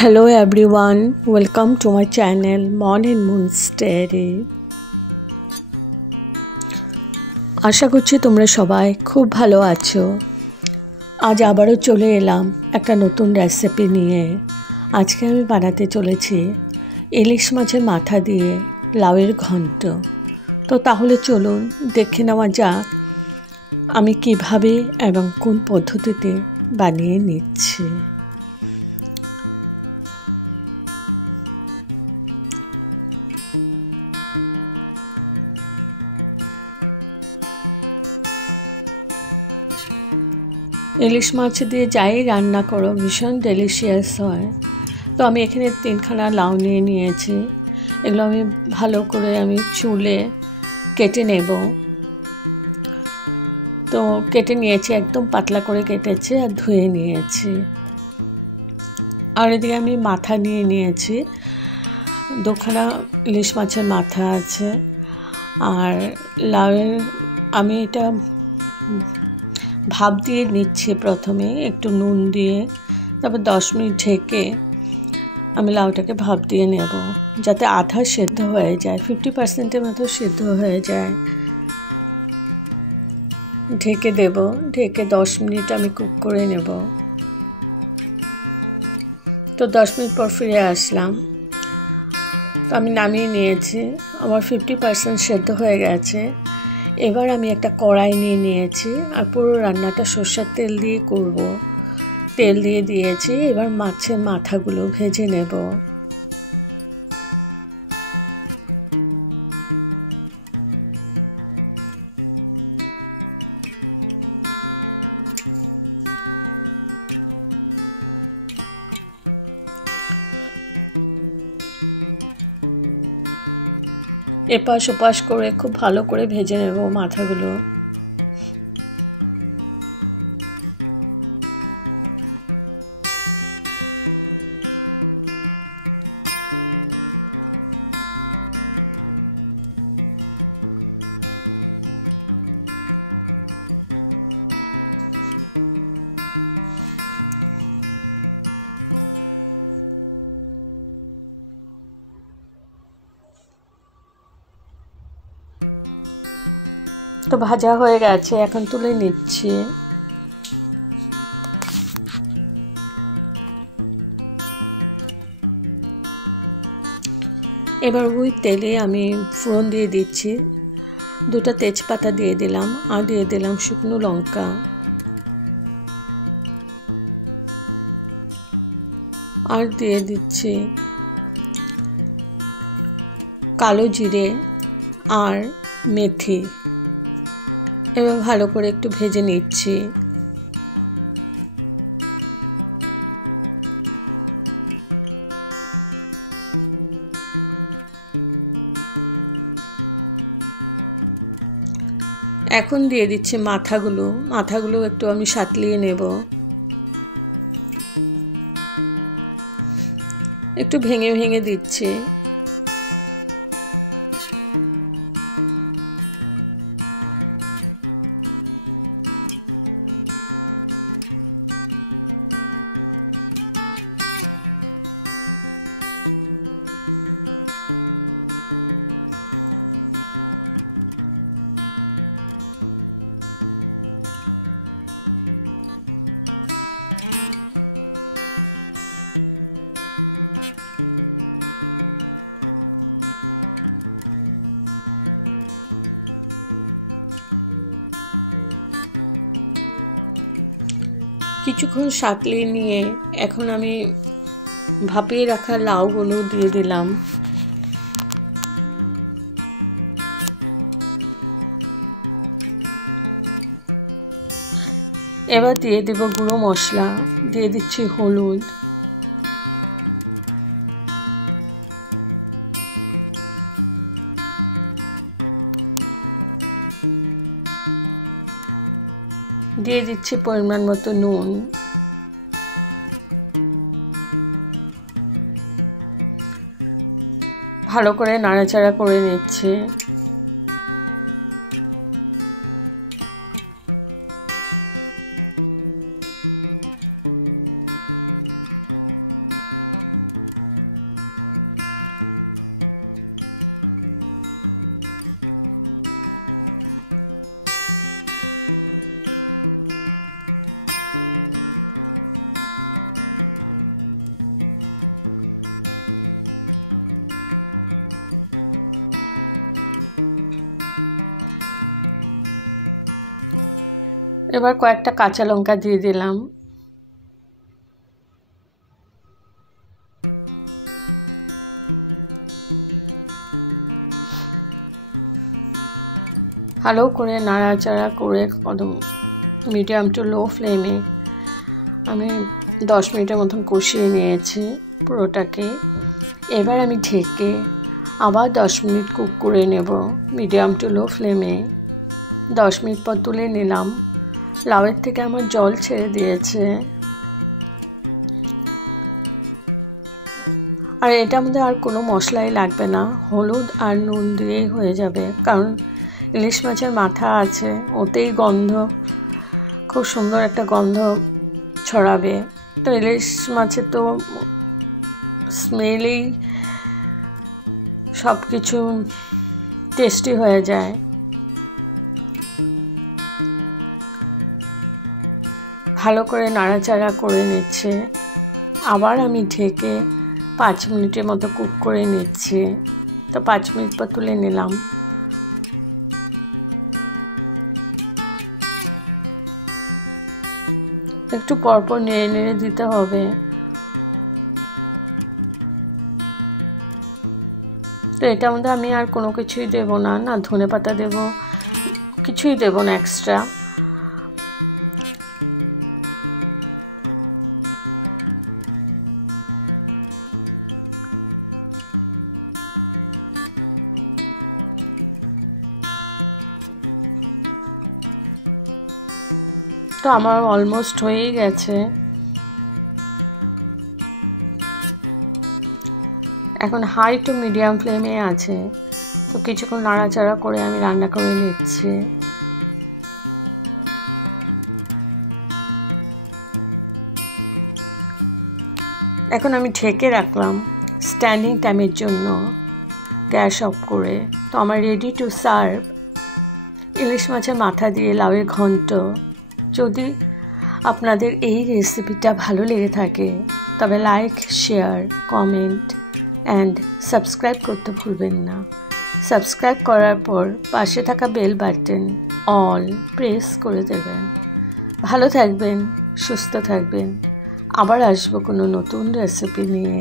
Hello everyone, welcome to my channel Morning Moon Story. আশা করছি তোমরা সবাই খুব ভালো আছো। আজ আবারও চলে এলাম একটা নতুন রেসিপি নিয়ে। আজকে আমি বানাতে চলেছি ইলিশ মাছের মাথা দিয়ে লাউয়ের ঘন্ট। তো তাহলে চলুন দেখে নেওয়া যাক আমি কিভাবে এবং কোন পদ্ধতিতে বানিয়ে নিচ্ছি। ইলিশ মাছ দিয়ে যাই রান্না করো ভীষণ ডেলিশিয়াস হয়। তো আমি এখানে 3খানা লাউ নিয়ে নিয়েছি। এগুলো আমি ভালো করে চুলে কেটে নেব। তো কেটে নিয়েছি, একদম পাতলা করে কেটেছি আর ধুয়ে নিয়েছি। আর এদিকে আমি মাথা নিয়ে নিয়েছি, 2খানা ইলিশ মাছের মাথা আছে। আর লাউয়ের আমি এটা ভাপ দিয়ে নিচ্ছি, প্রথমে একটু নুন দিয়ে, তারপর 10 মিনিট ঢেকে আমি লাউটাকে ভাপ দিয়ে নেব, যাতে আধা সেদ্ধ হয়ে যায়, 50%-এর মতো সেদ্ধ হয়ে যায়। ঢেকে দেব, ঢেকে 10 মিনিট আমি কুক করে নেব। তো 10 মিনিট পর ফিরে আসলাম। তো আমি নামিয়ে নিয়েছি, আমার 50% সেদ্ধ হয়ে গেছে। এবার আমি একটা কড়াই নিয়ে নিয়েছি আর পুরো রান্নাটা সরষের তেল দিয়ে করব। তেল দিয়ে দিয়েছি, এবার মাছের মাথাগুলো ভেজে নেব। এপাশ ওপাশ করে খুব ভালো করে ভেজে নেব মাথাগুলো। তো ভাজা হয়ে গেছে, এখন তুলে নিচ্ছি। এবার ওই তেলে আমি ফোড়ন দিয়ে দিচ্ছি, 2টা তেজপাতা দিয়ে দিলাম আর দিয়ে দিলাম শুকনো লঙ্কা আর দিয়ে দিচ্ছি কালো জিরে আর মেথি। এবার ভালো করে একটু ভেজে নিচ্ছি। এখন দিয়ে দিচ্ছি মাথাগুলো একটু আমি সাঁতলিয়ে নেব, একটু ভেঙে ভেঙে দিচ্ছি। কিছুক্ষণ সাঁতলিয়ে নিয়ে এখন আমি ভাপিয়ে রাখা লাউগুলো দিয়ে দিলাম। এবার দিয়ে দেব গুঁড়ো মশলা, দিয়ে দিচ্ছি হলুদ, দিয়ে দিচ্ছি পরিমাণ মতো নুন, ভালো করে নাড়াচাড়া করে নিচ্ছি। এবার কয়েকটা কাঁচা লঙ্কা দিয়ে দিলাম। ভালো করে নাড়াচাড়া করে মিডিয়াম টু লো ফ্লেমে আমি 10 মিনিটের মতন কষিয়ে নিয়েছি পুরোটাকে। এবার আমি ঢেকে আবার 10 মিনিট কুক করে নেব মিডিয়াম টু লো ফ্লেমে। 10 মিনিট পর তুলে নিলাম। লাউয়ের থেকে আমার জল ছেড়ে দিয়েছে। আর এটার মধ্যে আর কোনো মশলাই লাগবে না, হলুদ আর নুন দিয়েই হয়ে যাবে, কারণ ইলিশ মাছের মাথা আছে, ওতেই গন্ধ, খুব সুন্দর একটা গন্ধ ছড়াবে। তো ইলিশ মাছের তো স্মেলেই সব কিছু টেস্টি হয়ে যায়। ভালো করে নাড়াচাড়া করে নিচ্ছে। আবার আমি ঢেকে 5 মিনিটের মতো কুক করে নিচ্ছি। তো 5 মিনিট পর তুলে নিলাম। একটু পরপর নেড়ে নেড়ে দিতে হবে। তো এটার মধ্যে আমি আর কোনো কিছুই দেব না, না ধনে পাতা দেব, কিছুই দেব না এক্সট্রা। তো আমার অলমোস্ট হয়েই গেছে। এখন হাই টু মিডিয়াম ফ্লেমে আছে। তো কিছুক্ষণ নাড়াচাড়া করে আমি রান্না করে নিচ্ছি। এখন আমি ঢেকে রাখলাম স্ট্যান্ডিং টাইমের জন্য, গ্যাস অফ করে। তো আমার রেডি টু সার্ভ ইলিশ মাছের মাথা দিয়ে লাউয়ের ঘন্ট। যদি আপনাদের এই রেসিপিটা ভালো লেগে থাকে তবে like, share, comment and subscribe করতে ভুলবেন না। সাবস্ক্রাইব করার পর পাশে থাকা বেল বাটন অল প্রেস করে দেবেন। ভালো থাকবেন, সুস্থ থাকবেন। আবার আসবো কোনো নতুন রেসিপি নিয়ে।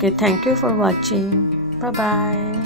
Okay, thank you for watching. Bye bye.